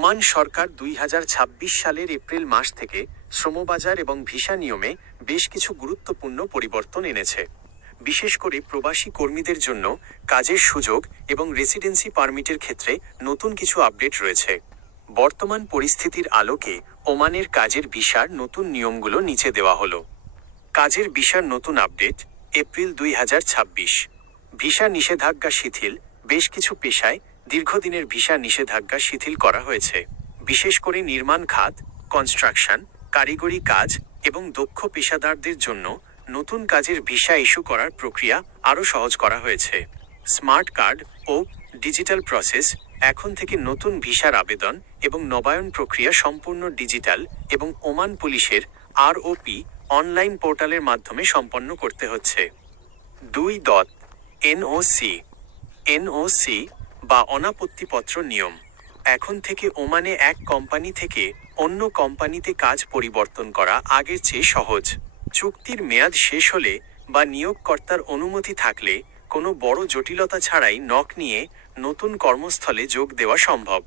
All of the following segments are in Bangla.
ওমান সরকার 2026 সালের এপ্রিল মাস থেকে শ্রমবাজার এবং ভিসা নিয়মে বেশ কিছু গুরুত্বপূর্ণ পরিবর্তন এনেছে। বিশেষ করে প্রবাসী কর্মীদের জন্য কাজের সুযোগ এবং রেসিডেন্সি পারমিটের ক্ষেত্রে নতুন কিছু আপডেট রয়েছে। বর্তমান পরিস্থিতির আলোকে ওমানের কাজের ভিসার নতুন নিয়মগুলো নিচে দেওয়া হলো। কাজের ভিসার নতুন আপডেট, এপ্রিল 2026। ভিসা নিষেধাজ্ঞা শিথিল। বেশ কিছু পেশায় দীর্ঘদিনের ভিসা নিষেধাজ্ঞা শিথিল করা হয়েছে। বিশেষ করে নির্মাণ খাত, কনস্ট্রাকশন, কারিগরি কাজ এবং দক্ষ পেশাদারদের জন্য নতুন কাজের ভিসা ইস্যু করার প্রক্রিয়া আরও সহজ করা হয়েছে। স্মার্ট কার্ড ও ডিজিটাল প্রসেস। এখন থেকে নতুন ভিসার আবেদন এবং নবায়ন প্রক্রিয়া সম্পূর্ণ ডিজিটাল এবং ওমান পুলিশের আরওপি অনলাইন পোর্টালের মাধ্যমে সম্পন্ন করতে হচ্ছে। 2. এনওসি বা অনাপত্তিপত্র নিয়ম। এখন থেকে ওমানে এক কোম্পানি থেকে অন্য কোম্পানিতে কাজ পরিবর্তন করা আগের চেয়ে সহজ। চুক্তির মেয়াদ শেষ হলে বা নিয়োগকর্তার অনুমতি থাকলে কোনো বড় জটিলতা ছাড়াই নক নিয়ে নতুন কর্মস্থলে যোগ দেওয়া সম্ভব।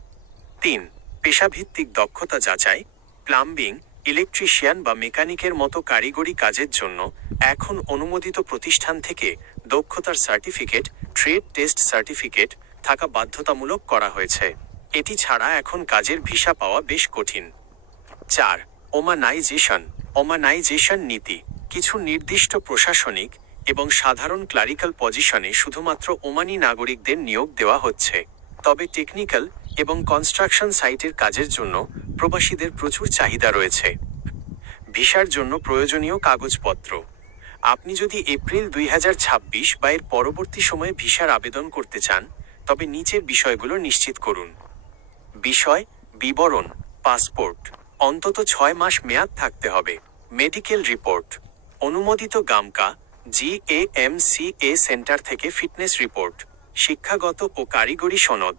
3. পেশাভিত্তিক দক্ষতা যাচাই। প্লাম্বিং, ইলেকট্রিশিয়ান বা মেকানিকের মতো কারিগরি কাজের জন্য এখন অনুমোদিত প্রতিষ্ঠান থেকে দক্ষতার সার্টিফিকেট, ট্রেড টেস্ট সার্টিফিকেট থাকা বাধ্যতামূলক করা হয়েছে। এটি ছাড়া এখন কাজের ভিসা পাওয়া বেশ কঠিন। 4. ওমানাইজেশন নীতি। কিছু নির্দিষ্ট প্রশাসনিক এবং সাধারণ ক্লারিক্যাল পজিশনে শুধুমাত্র ওমানি নাগরিকদের নিয়োগ দেওয়া হচ্ছে। তবে টেকনিক্যাল এবং কনস্ট্রাকশন সাইটের কাজের জন্য প্রবাসীদের প্রচুর চাহিদা রয়েছে। ভিসার জন্য প্রয়োজনীয় কাগজপত্র। আপনি যদি এপ্রিল 2026 বা এর পরবর্তী সময়ে ভিসার আবেদন করতে চান, তবে নিচের বিষয়গুলো নিশ্চিত করুন। বিষয় বিবরণ: পাসপোর্ট অন্তত 6 মাস মেয়াদ থাকতে হবে। মেডিকেল রিপোর্ট, অনুমোদিত গামকা GAMCA সেন্টার থেকে ফিটনেস রিপোর্ট, শিক্ষাগত ও কারিগরি সনদ,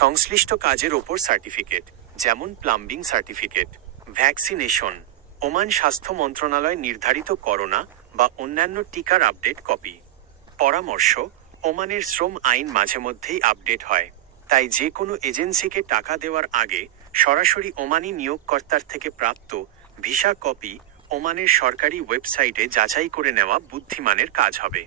সংশ্লিষ্ট কাজের ওপর সার্টিফিকেট যেমন প্লাম্বিং সার্টিফিকেট। ভ্যাকসিনেশন, ওমান স্বাস্থ্য মন্ত্রণালয় নির্ধারিত করোনা বা অন্যান্য টিকার আপডেট কপি। পরামর্শ: ওমানের শ্রম আইন মাঝে মধ্যেই আপডেট হয়, তাই যে কোনো এজেন্সিকে টাকা দেওয়ার আগে সরাসরি ওমানি নিয়োগকর্তার থেকে প্রাপ্ত ভিসা কপি ওমানের সরকারি ওয়েবসাইটে যাচাই করে নেওয়া বুদ্ধিমানের কাজ হবে।